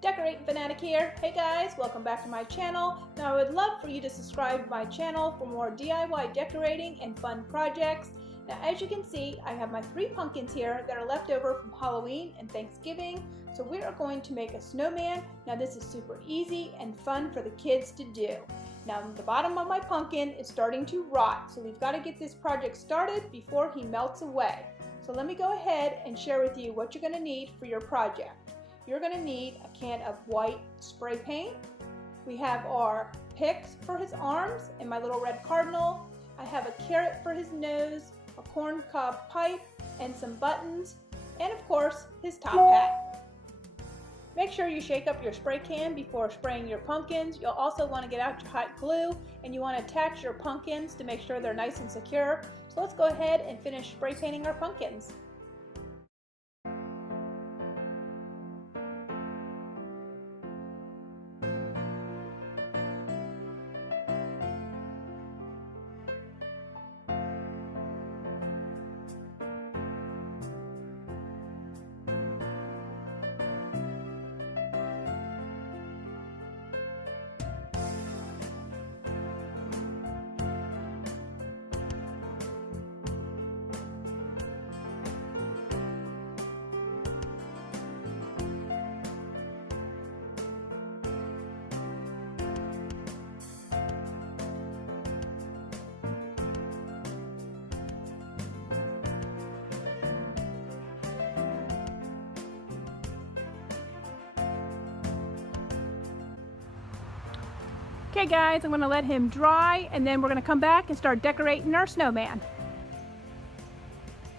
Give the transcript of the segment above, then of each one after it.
Decorating Fanatic here. Hey guys, welcome back to my channel. Now I would love for you to subscribe to my channel for more DIY decorating and fun projects. Now as you can see, I have my 3 pumpkins here that are left over from Halloween and Thanksgiving. So we are going to make a snowman. Now this is super easy and fun for the kids to do. Now the bottom of my pumpkin is starting to rot, so we've got to get this project started before he melts away. So let me go ahead and share with you what you're going to need for your project. You're going to need a can of white spray paint. We have our picks for his arms and my little red cardinal. I have a carrot for his nose, a corn cob pipe, and some buttons, and of course his top hat. Make sure you shake up your spray can before spraying your pumpkins. You'll also want to get out your hot glue, and you want to attach your pumpkins to make sure they're nice and secure. So let's go ahead and finish spray painting our pumpkins. Okay guys, I'm going to let him dry and then we're going to come back and start decorating our snowman.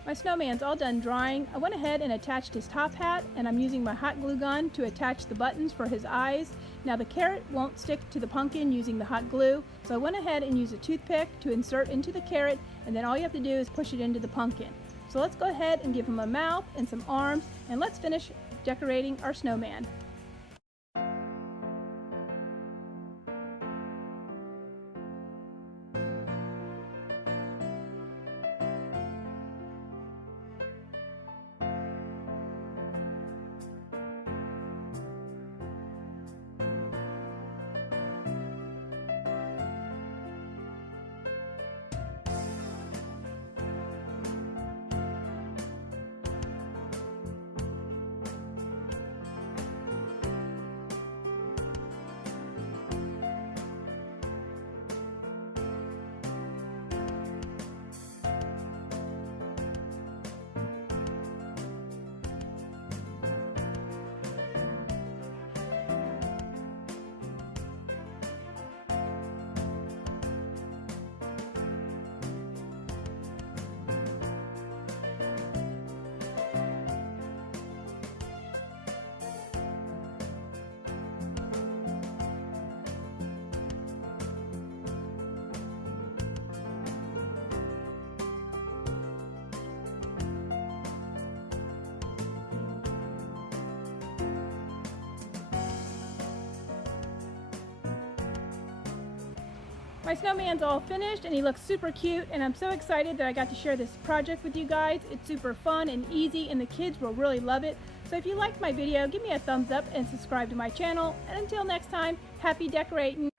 My snowman's all done drying. I went ahead and attached his top hat, and I'm using my hot glue gun to attach the buttons for his eyes. Now the carrot won't stick to the pumpkin using the hot glue, so I went ahead and used a toothpick to insert into the carrot, and then all you have to do is push it into the pumpkin. So let's go ahead and give him a mouth and some arms, and let's finish decorating our snowman. My snowman's all finished and he looks super cute, and I'm so excited that I got to share this project with you guys. It's super fun and easy and the kids will really love it. So if you liked my video, give me a thumbs up and subscribe to my channel. And until next time, happy decorating!